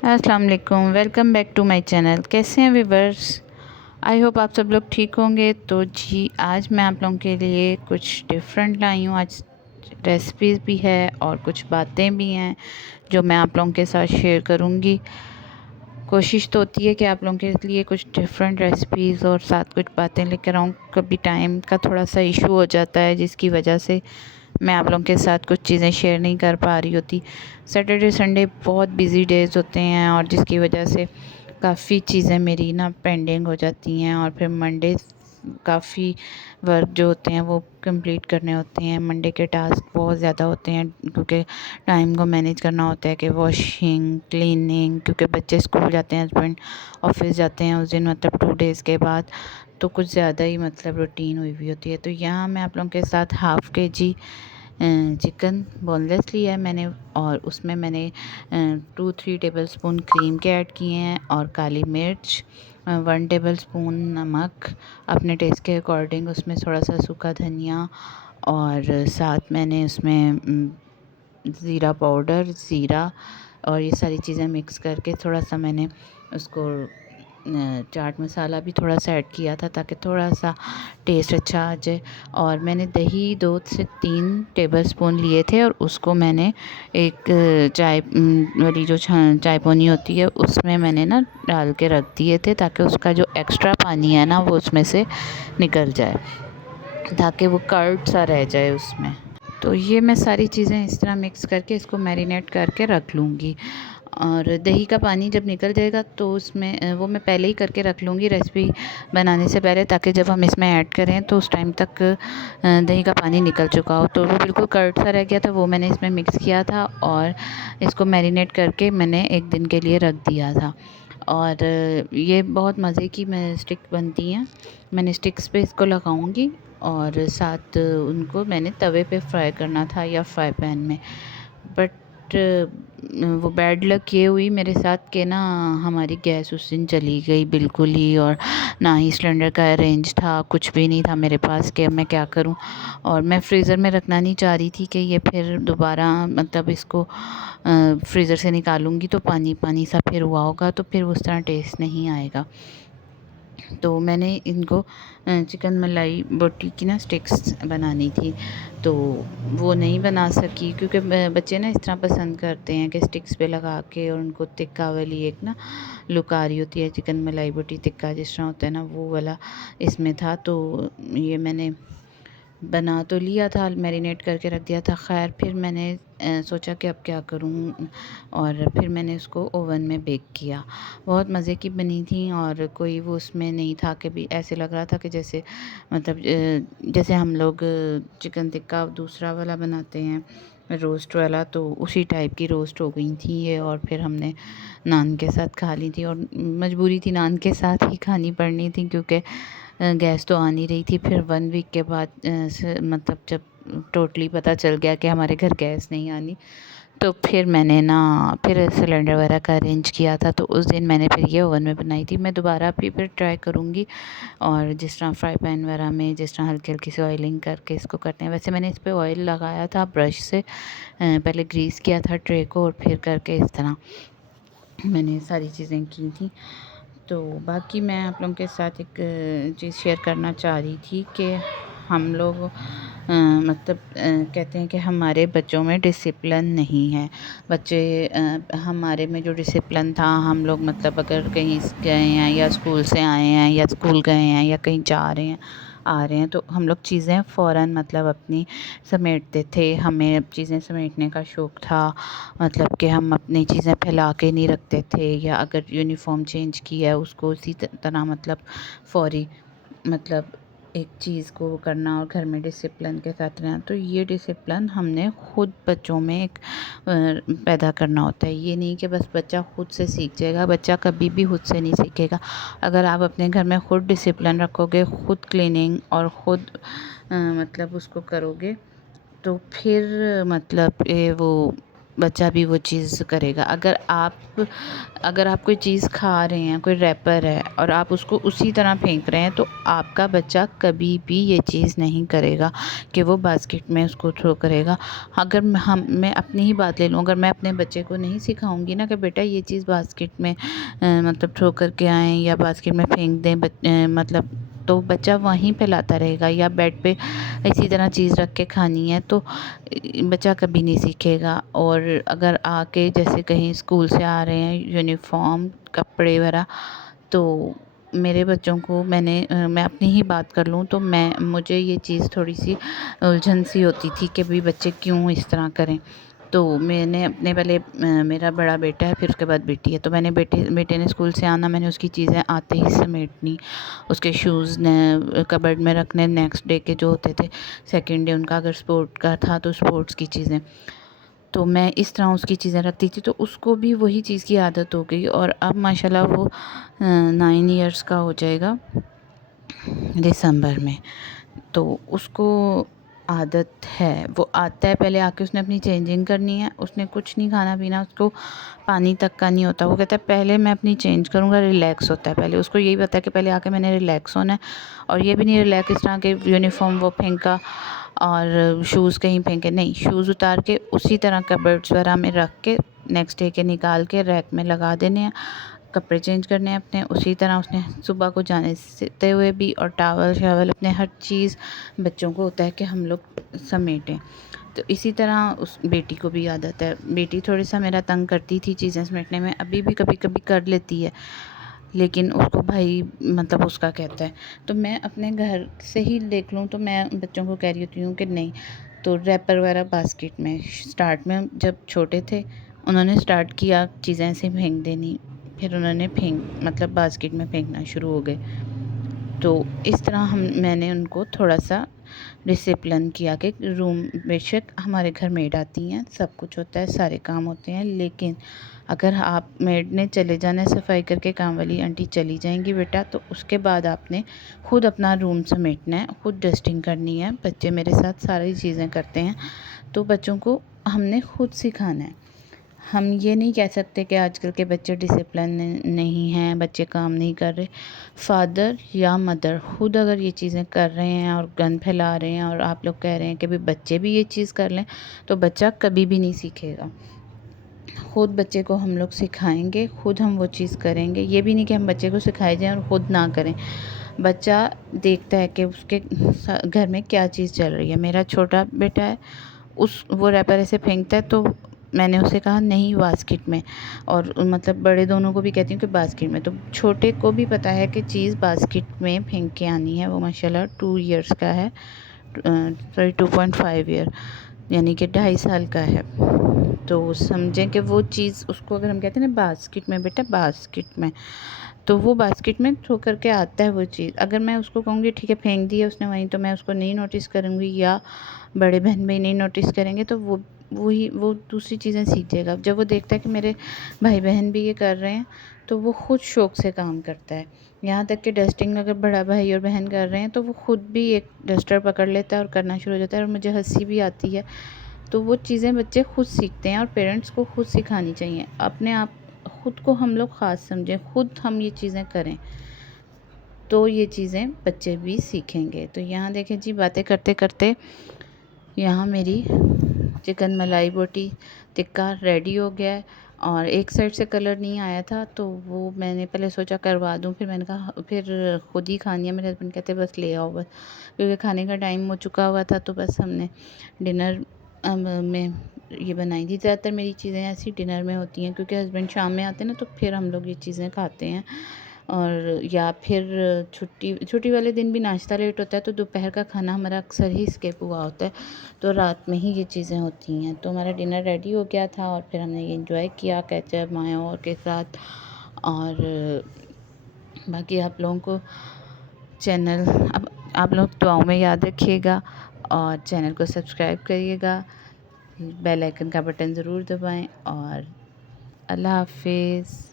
अस्सलाम वालेकुम, welcome back to my channel. कैसे हैं व्यूवर्स? आई होप आप सब लोग ठीक होंगे। तो जी, आज मैं आप लोगों के लिए कुछ डिफरेंट लाई हूँ। आज रेसिपीज़ भी है और कुछ बातें भी हैं जो मैं आप लोगों के साथ शेयर करूँगी। कोशिश तो होती है कि आप लोगों के लिए कुछ डिफरेंट रेसिपीज़ और साथ कुछ बातें लेकर आऊँ। कभी टाइम का थोड़ा सा इशू हो जाता है जिसकी वजह से मैं आप लोगों के साथ कुछ चीज़ें शेयर नहीं कर पा रही होती। सैटरडे संडे बहुत बिज़ी डेज़ होते हैं और जिसकी वजह से काफ़ी चीज़ें मेरी ना पेंडिंग हो जाती हैं और फिर मंडे काफ़ी वर्क जो होते हैं वो कंप्लीट करने होते हैं। मंडे के टास्क बहुत ज़्यादा होते हैं क्योंकि टाइम को मैनेज करना होता है कि वॉशिंग, क्लीनिंग, क्योंकि बच्चे स्कूल जाते हैं, हस्बैंड ऑफिस जाते हैं उस दिन, मतलब 2 डेज़ के बाद, तो कुछ ज़्यादा ही मतलब रूटीन हुई हुई होती है। तो यहाँ मैं आप लोगों के साथ हाफ़ केजी चिकन बोनलेस लिया है मैंने और उसमें मैंने 2-3 टेबलस्पून क्रीम के ऐड किए हैं और काली मिर्च, 1 टेबलस्पून नमक अपने टेस्ट के अकॉर्डिंग, उसमें थोड़ा सा सूखा धनिया और साथ मैंने उसमें ज़ीरा पाउडर, ज़ीरा और ये सारी चीज़ें मिक्स करके थोड़ा सा मैंने उसको चाट मसाला भी थोड़ा सा ऐड किया था ताकि थोड़ा सा टेस्ट अच्छा आ जाए। और मैंने दही 2 से 3 टेबलस्पून लिए थे और उसको मैंने एक चाय वाली जो चाय पौनी होती है उसमें मैंने ना डाल के रख दिए थे ताकि उसका जो एक्स्ट्रा पानी है ना वो उसमें से निकल जाए, ताकि वो कर्ड सा रह जाए उसमें। तो ये मैं सारी चीज़ें इस तरह मिक्स करके इसको मैरिनेट करके रख लूँगी। और दही का पानी जब निकल जाएगा तो उसमें वो मैं पहले ही करके रख लूँगी रेसिपी बनाने से पहले, ताकि जब हम इसमें ऐड करें तो उस टाइम तक दही का पानी निकल चुका हो। तो वो बिल्कुल कर्ड सा रह गया था, वो मैंने इसमें मिक्स किया था और इसको मैरिनेट करके मैंने 1 दिन के लिए रख दिया था। और ये बहुत मज़े की स्टिक बनती हैं। मैंने स्टिक्स पे इसको लगाऊंगी और साथ उनको मैंने तवे पे फ्राई करना था या फ्राई पैन में। बट वो बैड लक ये हुई मेरे साथ कि ना हमारी गैस उस दिन चली गई बिल्कुल ही, और ना ही सिलेंडर का अरेंज था, कुछ भी नहीं था मेरे पास कि अब मैं क्या करूं। और मैं फ्रीज़र में रखना नहीं चाह रही थी कि ये फिर दोबारा मतलब इसको फ्रीज़र से निकालूंगी तो पानी पानी सा फिर हुआ होगा, तो फिर उस तरह टेस्ट नहीं आएगा। तो मैंने इनको चिकन मलाई बोटी की ना स्टिक्स बनानी थी, तो वो नहीं बना सकी क्योंकि बच्चे ना इस तरह पसंद करते हैं कि स्टिक्स पे लगा के, और उनको तिक्का वाली एक ना लुक आ रही होती है, चिकन मलाई बोटी तिक्का जिस तरह होता है ना वो वाला इसमें था। तो ये मैंने बना तो लिया था, मैरिनेट करके रख दिया था। ख़ैर फिर मैंने सोचा कि अब क्या करूं, और फिर मैंने उसको ओवन में बेक किया। बहुत मज़े की बनी थी और कोई वो उसमें नहीं था कि भी ऐसे लग रहा था कि जैसे मतलब जैसे हम लोग चिकन टिक्का दूसरा वाला बनाते हैं रोस्ट वाला, तो उसी टाइप की रोस्ट हो गई थी ये। और फिर हमने नान के साथ खा ली थी, और मजबूरी थी नान के साथ ही खानी पड़नी थी क्योंकि गैस तो आ नहीं रही थी। फिर 1 वीक के बाद मतलब जब टोटली पता चल गया कि हमारे घर गैस नहीं आनी, तो फिर मैंने ना फिर सिलेंडर वगैरह का अरेंज किया था। तो उस दिन मैंने फिर ये ओवन में बनाई थी। मैं दोबारा भी फिर ट्राई करूँगी, और जिस तरह फ्राई पैन वगैरह में जिस तरह हल्की हल्की सी ऑयलिंग करके इसको करते हैं, वैसे मैंने इस पर ऑयल लगाया था ब्रश से, पहले ग्रीस किया था ट्रे को और फिर करके इस तरह मैंने सारी चीज़ें की थी। तो बाकी मैं आप लोगों के साथ एक चीज़ शेयर करना चाह रही थी कि हम लोग मतलब कहते हैं कि हमारे बच्चों में डिसिप्लिन नहीं है। बच्चे हमारे में जो डिसिप्लिन था, हम लोग मतलब अगर कहीं गए हैं या स्कूल से आए हैं या स्कूल गए हैं या कहीं जा रहे हैं आ रहे हैं, तो हम लोग चीज़ें फ़ौरन मतलब अपनी समेटते थे। हमें अब चीज़ें समेटने का शौक़ था, मतलब कि हम अपनी चीज़ें फैला के नहीं रखते थे, या अगर यूनिफ़ॉर्म चेंज की है उसको उसी तरह मतलब फ़ौरी मतलब एक चीज़ को करना और घर में डिसिप्लिन के साथ रहना। तो ये डिसिप्लिन हमने खुद बच्चों में एक पैदा करना होता है। ये नहीं कि बस बच्चा खुद से सीख जाएगा, बच्चा कभी भी खुद से नहीं सीखेगा। अगर आप अपने घर में खुद डिसिप्लिन रखोगे, खुद क्लीनिंग और खुद मतलब उसको करोगे, तो फिर मतलब वो बच्चा भी वो चीज़ करेगा। अगर आप कोई चीज़ खा रहे हैं, कोई रैपर है और आप उसको उसी तरह फेंक रहे हैं, तो आपका बच्चा कभी भी ये चीज़ नहीं करेगा कि वो बास्केट में उसको थ्रो करेगा। अगर मैं अपनी ही बात ले लूँ, अगर मैं अपने बच्चे को नहीं सिखाऊंगी ना कि बेटा ये चीज़ बास्केट में मतलब थ्रो करके आएँ या बास्केट में फेंक दें, मतलब तो बच्चा वहीं पे लाता रहेगा, या बेड पे इसी तरह चीज़ रख के खानी है, तो बच्चा कभी नहीं सीखेगा। और अगर आके जैसे कहीं स्कूल से आ रहे हैं, यूनिफॉर्म कपड़े वगैरह, तो मेरे बच्चों को मैं अपनी ही बात कर लूँ तो मुझे ये चीज़ थोड़ी सी उलझन सी होती थी कि भाई बच्चे क्यों इस तरह करें। तो मैंने अपने पहले मेरा बड़ा बेटा है, फिर उसके बाद बेटी है, तो मैंने बेटे ने स्कूल से आना, मैंने उसकी चीज़ें आते ही समेटनी, उसके शूज़ ने कबर्ड में रखने, नेक्स्ट डे के जो होते थे, सेकंड डे उनका अगर स्पोर्ट का था तो स्पोर्ट्स की चीज़ें, तो मैं इस तरह उसकी चीज़ें रखती थी, तो उसको भी वही चीज़ की आदत हो गई। और अब माशाल्लाह वो 9 इयर्स का हो जाएगा दिसंबर में। तो उसको आदत है, वो आता है, पहले आके उसने अपनी चेंजिंग करनी है, उसने कुछ नहीं खाना पीना, उसको पानी तक का नहीं होता। वो कहता है पहले मैं अपनी चेंज करूँगा, रिलैक्स होता है पहले, उसको यही पता है कि पहले आके मैंने रिलैक्स होना है। और ये भी नहीं रिलैक्स इस तरह के यूनिफॉर्म वो फेंका और शूज़ कहीं फेंके, नहीं, शूज़ उतार के उसी तरह कबर्ड्स वगैरह में रख के नेक्स्ट डे के निकाल के रैक में लगा देने हैं। कपड़े चेंज करने हैं अपने, उसी तरह उसने सुबह को जाने से हुए भी, और टावल शावल अपने हर चीज़ बच्चों को होता है कि हम लोग समेटें। तो इसी तरह उस बेटी को भी आदत है। बेटी थोड़ी सा मेरा तंग करती थी चीज़ें समेटने में, अभी भी कभी कभी कर लेती है, लेकिन उसको भाई मतलब उसका कहता है। तो मैं अपने घर से ही देख लूँ तो मैं बच्चों को कह रही होती हूँ कि नहीं, तो रैपर वगैरह बास्केट में, स्टार्ट में जब छोटे थे उन्होंने स्टार्ट किया चीज़ें ऐसे फेंक देनी, फिर उन्होंने मतलब बास्केट में फेंकना शुरू हो गए। तो इस तरह मैंने उनको थोड़ा सा डिसिप्लिन किया कि रूम, बेशक हमारे घर मेड आती हैं, सब कुछ होता है, सारे काम होते हैं, लेकिन अगर आप मेड ने चले जाना है, सफाई करके काम वाली आंटी चली जाएंगी बेटा, तो उसके बाद आपने खुद अपना रूम समेटना है, खुद डस्टिंग करनी है। बच्चे मेरे साथ सारी चीज़ें करते हैं, तो बच्चों को हमने खुद सिखाना है। हम ये नहीं कह सकते कि आजकल के बच्चे डिसिप्लिन नहीं हैं, बच्चे काम नहीं कर रहे। फादर या मदर खुद अगर ये चीज़ें कर रहे हैं और गंद फैला रहे हैं, और आप लोग कह रहे हैं कि भाई बच्चे भी ये चीज़ कर लें, तो बच्चा कभी भी नहीं सीखेगा। खुद बच्चे को हम लोग सिखाएंगे, खुद हम वो चीज़ करेंगे। ये भी नहीं कि हम बच्चे को सिखाए जाएँ और ख़ुद ना करें। बच्चा देखता है कि उसके घर में क्या चीज़ चल रही है। मेरा छोटा बेटा है, वो रैपर ऐसे फेंकता है, तो मैंने उसे कहा नहीं बास्केट में, और मतलब बड़े दोनों को भी कहती हूँ कि बास्केट में। तो छोटे को भी पता है कि चीज़ बास्केट में फेंक के आनी है। वो माशाल्लाह 2 इयर्स का है, सॉरी 2.5 ईयर, यानी कि 2.5 साल का है। तो समझें कि वो चीज़ उसको अगर हम कहते हैं ना बास्केट में, बेटा बास्केट में, तो वो बास्केट में थ्रो करके आता है वो चीज़। अगर मैं उसको कहूँगी ठीक है फेंक दी है उसने वहीं, तो मैं उसको नहीं नोटिस करूँगी, या बड़े बहन भाई नहीं नोटिस करेंगे, तो वो दूसरी चीज़ें सीख जाएगा। जब वो देखता है कि मेरे भाई बहन भी ये कर रहे हैं, तो वो खुद शौक़ से काम करता है। यहाँ तक कि डस्टिंग अगर बड़ा भाई और बहन कर रहे हैं, तो वो खुद भी एक डस्टर पकड़ लेता है और करना शुरू हो जाता है, और मुझे हँसी भी आती है। तो वो चीज़ें बच्चे खुद सीखते हैं, और पेरेंट्स को खुद सिखानी चाहिए। अपने आप खुद को हम लोग ख़ास समझें, खुद हम ये चीज़ें करें, तो ये चीज़ें बच्चे भी सीखेंगे। तो यहाँ देखें जी, बातें करते करते यहाँ मेरी चिकन मलाई बोटी टिक्का रेडी हो गया है। और एक साइड से कलर नहीं आया था, तो वो मैंने पहले सोचा करवा दूँ, फिर मैंने कहा फिर खुद ही खानी है। मेरे हस्बैंड कहते बस ले आओ बस, क्योंकि खाने का टाइम हो चुका हुआ था। तो बस हमने डिनर में ये बनाई थी। ज़्यादातर मेरी चीज़ें ऐसी डिनर में होती हैं, क्योंकि हस्बैंड शाम में आते हैं ना, तो फिर हम लोग ये चीज़ें खाते हैं। और या फिर छुट्टी वाले दिन भी नाश्ता लेट होता है, तो दोपहर का खाना हमारा अक्सर ही स्किप हुआ होता है, तो रात में ही ये चीज़ें होती हैं। तो हमारा डिनर रेडी हो गया था, और फिर हमने ये एंजॉय किया केचप मायो और के साथ। और बाकी आप लोगों को चैनल, अब आप लोग दुआओं में याद रखिएगा, और चैनल को सब्सक्राइब करिएगा, बेल आइकन का बटन ज़रूर दबाएं, और अल्लाह हाफिज़।